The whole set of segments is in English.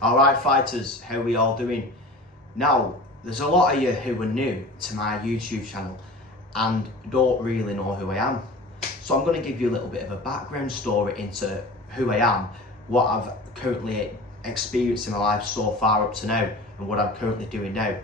Alright fighters, how are we all doing? Now, there's a lot of you who are new to my YouTube channel and don't really know who I am. So I'm going to give you a little bit of a background story into who I am, what I've currently experienced in my life so far up to now, and what I'm currently doing now,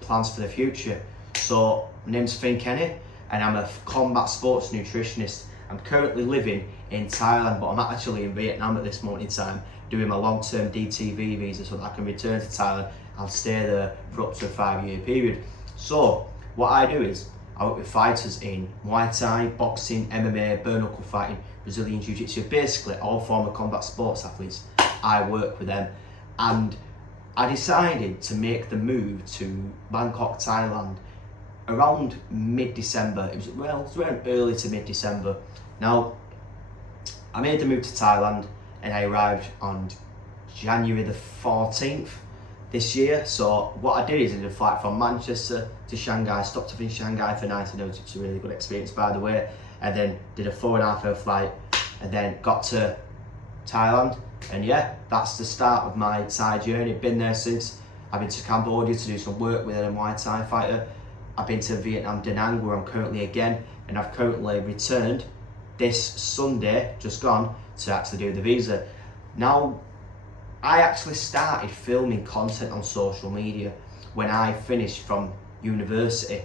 plans for the future. So, my name's Finn Kenny and I'm a combat sports nutritionist. I'm currently living in Thailand, but I'm actually in Vietnam at this moment in time, doing my long-term DTV visa so that I can return to Thailand and stay there for up to a 5-year period. So what I do is I work with fighters in Muay Thai, boxing, MMA, bare knuckle fighting, Brazilian Jiu-Jitsu, basically all former combat sports athletes. I work with them, and I decided to make the move to Bangkok, Thailand around mid-December. It was around early to mid-December. Now, I made the move to Thailand and I arrived on January the 14th this year. So what I did is I did a flight from Manchester to Shanghai, stopped up in Shanghai for 90 minutes, which was a really good experience by the way, and then did a 4.5-hour flight and then got to Thailand. And yeah, that's the start of my Thai journey. Been there since. I've been to Cambodia to do some work with a Muay Thai fighter. I've been to Vietnam, Da Nang, where I'm currently again, and I've currently returned this Sunday, just gone, to actually do the visa. Now, I actually started filming content on social media when I finished from university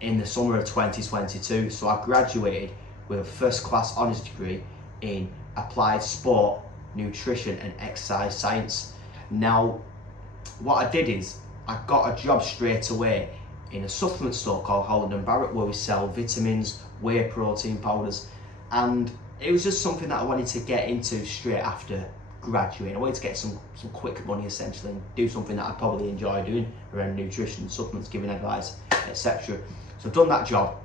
in the summer of 2022. So I graduated with a first class honours degree in applied sport, nutrition and exercise science. Now, what I did is I got a job straight away in a supplement store called Holland & Barrett, where we sell vitamins, whey protein powders, and it was just something that I wanted to get into straight after graduating. I wanted to get some quick money essentially and do something that I'd probably enjoy doing around nutrition, supplements, giving advice, etc. So I've done that job,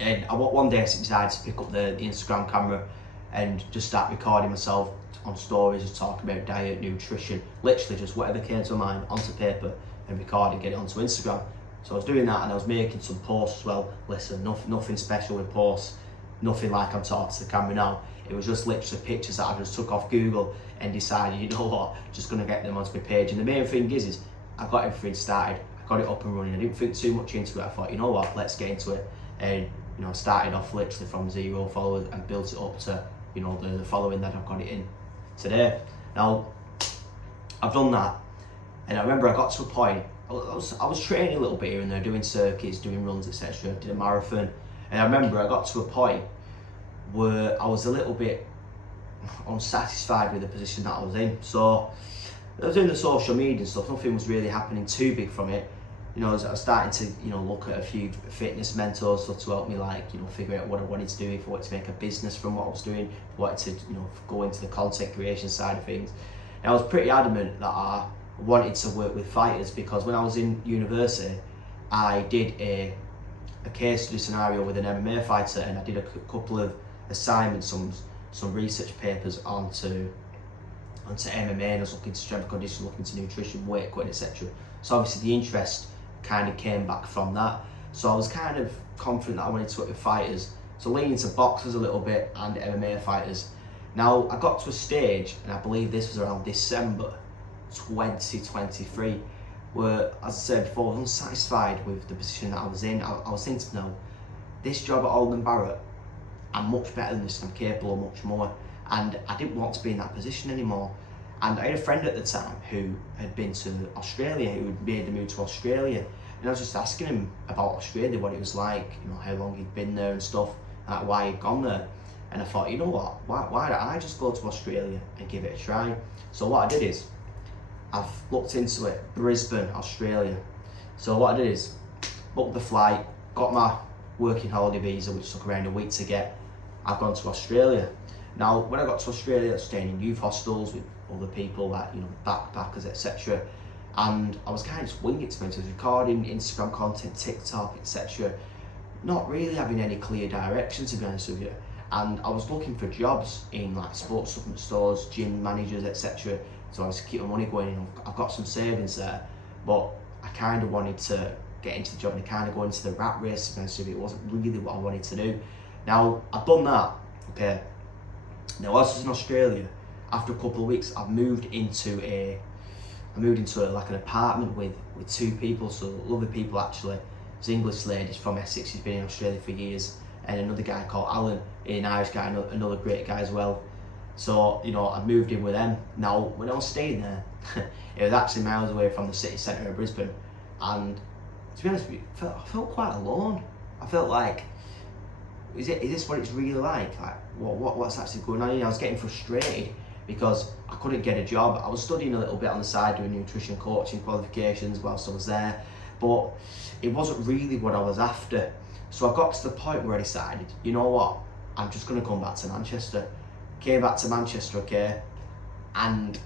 and one day I decided to pick up the Instagram camera and just start recording myself on stories, just talking about diet, nutrition, literally just whatever came to mind onto paper and record and get it onto Instagram. So I was doing that and I was making some posts as well. Listen, nothing special with posts, nothing like I'm talking to the camera now. It was just literally pictures that I just took off Google and decided, you know what, just gonna get them onto my page. And the main thing is I got everything started, I got it up and running. I didn't think too much into it. I thought, you know what, let's get into it. And I started off literally from 0 followers and built it up to, the following that I've got it in today. Now, I've done that, and I remember I got to a point, I was training a little bit here and there, doing circuits, doing runs, etc. Did a marathon, and I remember I got to a point where I was a little bit unsatisfied with the position that I was in. So I was doing the social media and stuff, nothing was really happening too big from it. I was starting to look at a few fitness mentors to help me figure out what I wanted to do, if I wanted to make a business from what I was doing, if I wanted to go into the content creation side of things. And I was pretty adamant that I wanted to work with fighters, because when I was in university I did a case study scenario with an MMA fighter, and I did a couple of assignments, some research papers onto MMA, and I was looking to strength and conditioning, looking to nutrition, weight cutting, etc. So obviously the interest kind of came back from that. So I was kind of confident that I wanted to work with fighters, so leaning to boxers a little bit and MMA fighters. Now I got to a stage, and I believe this was around December 2023, where, as I said before, I was unsatisfied with the position that I was in. I was thinking, no, this job at Holland & Barrett, I'm much better than this, I'm capable of much more, and I didn't want to be in that position anymore. And I had a friend at the time who had been to Australia, who had made the move to Australia, and I was just asking him about Australia, what it was like, how long he'd been there and stuff, why he'd gone there. And I thought, you know what, why don't I just go to Australia and give it a try? So what I did is, I've looked into it, Brisbane, Australia. So what I did is, booked the flight, got my working holiday visa, which took around a week to get. I've gone to Australia. Now, when I got to Australia, I was staying in youth hostels with other people, backpackers, etc. And I was kind of just winging it, to me. I was recording Instagram content, TikTok, etc. Not really having any clear direction, to be honest with you. And I was looking for jobs in sports supplement stores, gym managers, etc. So I was keeping money going in. I've got some savings there, but I kind of wanted to get into the job and kind of go into the rat race, to be honest with you. It wasn't really what I wanted to do. Now, I've done that, okay. Now, whilst I was in Australia, after a couple of weeks, I moved into like an apartment with two people, so lovely people actually. There's English ladies from Essex, she's been in Australia for years, and another guy called Alan, an Irish guy, another great guy as well. So, you know, I moved in with them. Now, when I was staying there, it was actually miles away from the city centre of Brisbane, and to be honest with you, I felt quite alone. I felt like, is this what it's really like? Like, what's actually going on? You know, I was getting frustrated because I couldn't get a job. I was studying a little bit on the side, doing nutrition coaching qualifications whilst I was there, but it wasn't really what I was after. So I got to the point where I decided, you know what, I'm just going to come back to Manchester. Came back to Manchester, okay, and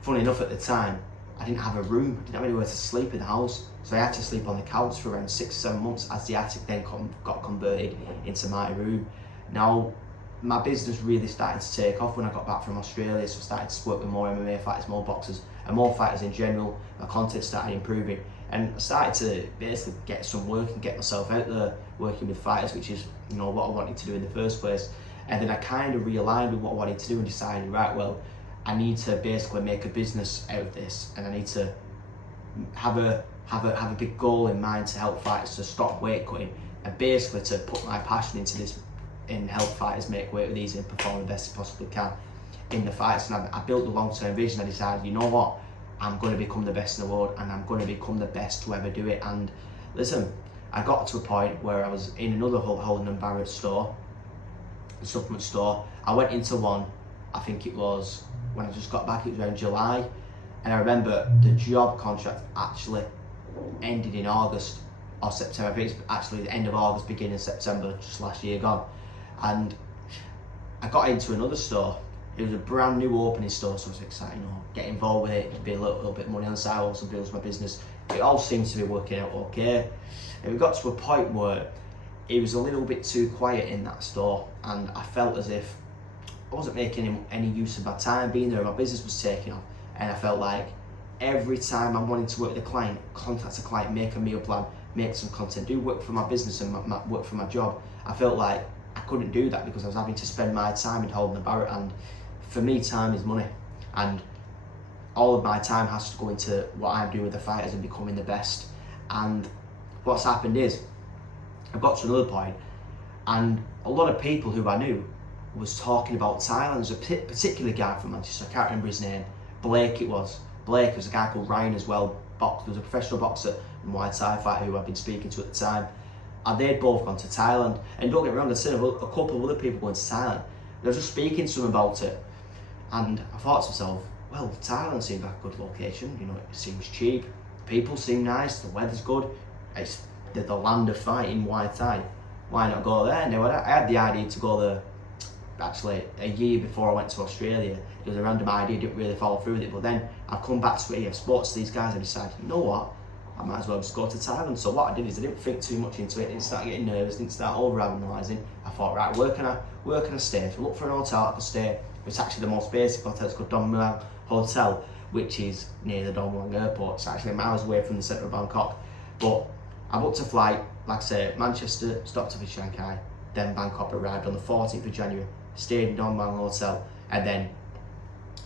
funny enough at the time, I didn't have a room, I didn't have anywhere to sleep in the house, so I had to sleep on the couch for around 6-7 months as the attic then got converted into my room. Now, my business really started to take off when I got back from Australia, so I started to work with more MMA fighters, more boxers, and more fighters in general. My content started improving, and I started to basically get some work and get myself out there working with fighters, which is, you know, what I wanted to do in the first place. And then I kind of realigned with what I wanted to do and decided, right, well, I need to basically make a business out of this, and I need to have a big goal in mind to help fighters to stop weight cutting, and basically to put my passion into this and help fighters make weight with ease and perform the best they possibly can in the fights. And I built the long-term vision. I decided, you know what, I'm going to become the best in the world, and I'm going to become the best to ever do it. And listen, I got to a point where I was in another Holden & Barrett store, a supplement store. I went into one, I think it was when I just got back, it was around July, and I remember the job contract actually ended in August or September. I think it's actually the end of August, beginning of September, just last year gone. And I got into another store. It was a brand new opening store, so I was excited, you know, get involved with it, it'd be a little bit of money on the side, also builds my business. It all seems to be working out okay. And we got to a point where it was a little bit too quiet in that store, and I felt as if I wasn't making any use of my time being there. My business was taking off, and I felt like every time I'm wanting to work with a client, contact a client, make a meal plan, make some content, do work for my business and work for my job, I felt like I couldn't do that because I was having to spend my time in Holden & Barrett, and for me, time is money, and all of my time has to go into what I'm doing with the fighters and becoming the best. And what's happened is, I got to another point, and a lot of people who I knew was talking about Thailand. There's a particular guy from Manchester, I can't remember his name, Blake it was. Blake was a guy called Ryan as well, there was a professional boxer and Muay Thai fighter who I'd been speaking to at the time, and they'd both gone to Thailand. And don't get me wrong, I'd seen a couple of other people going to Thailand. I was just speaking to them about it, and I thought to myself, well, Thailand seems like a good location, you know, it seems cheap, people seem nice, the weather's good, it's the land of fighting, Muay Thai. Why not go there? Now, I had the idea to go there actually a year before I went to Australia. It was a random idea, didn't really follow through with it, but then I've come back to it, I've spoken to these guys, I decided, you know what, I might as well just go to Thailand. So what I did is I didn't think too much into it, didn't start getting nervous, didn't start over-analysing. I thought, right, where can I stay? So look for an hotel I could stay. It's actually the most basic hotel, it's called Don Muang Hotel, which is near the Don Muang airport. It's actually miles away from the centre of Bangkok. But I booked a flight, like I say, Manchester, stopped off in Shanghai, then Bangkok, arrived on the 14th of January, stayed in Don Muang Hotel, and then,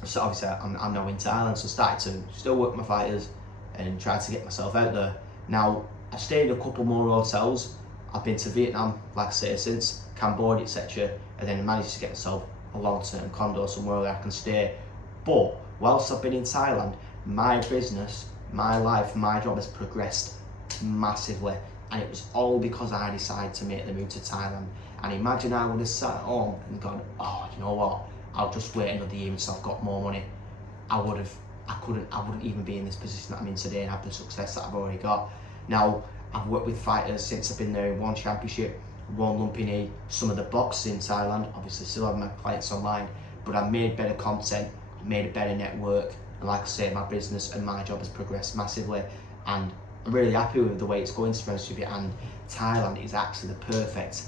so obviously I'm now in Thailand, so started to still work with my fighters and try to get myself out there. Now, I've stayed in a couple more hotels. I've been to Vietnam, like I say, since Cambodia, etc. And then I managed to get myself a long-term condo somewhere where I can stay. But whilst I've been in Thailand, my business, my life, my job has progressed massively. And it was all because I decided to make the move to Thailand. And imagine I would have sat at home and gone, oh, you know what, I'll just wait another year until I've got more money. I wouldn't even be in this position that I'm in today and have the success that I've already got. Now, I've worked with fighters since I've been there in one championship, one Lumpini, some of the boxers in Thailand, obviously still have my clients online, but I've made better content, made a better network, and like I say, my business and my job has progressed massively, and I'm really happy with the way it's going, to be honest with you. And Thailand is actually the perfect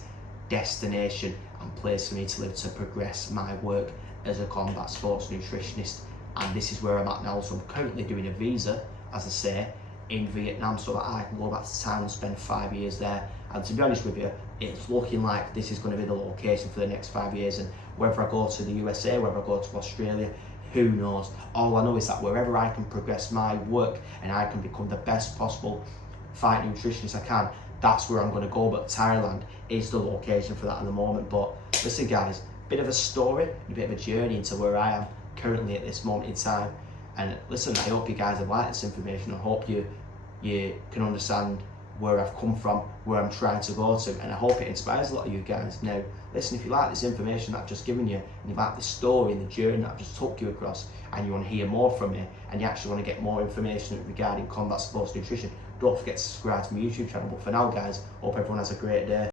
destination and place for me to live to progress my work as a combat sports nutritionist. And this is where I'm at now. So I'm currently doing a visa, as I say, in Vietnam so that I can go back to Thailand and spend 5 years there. And to be honest with you, it's looking like this is going to be the location for the next 5 years. And whether I go to the USA, whether I go to Australia, who knows? All I know is that wherever I can progress my work and I can become the best possible fight nutritionist I can, that's where I'm going to go. But Thailand is the location for that at the moment. But listen guys, bit of a story, a bit of a journey into where I am currently at this moment in time. And listen, I hope you guys have liked this information. I hope you can understand where I've come from, where I'm trying to go to, and I hope it inspires a lot of you guys. Now, listen, if you like this information that I've just given you, and you like the story and the journey that I've just took you across, and you want to hear more from me, and you actually want to get more information regarding combat sports nutrition, don't forget to subscribe to my YouTube channel. But for now guys, hope everyone has a great day.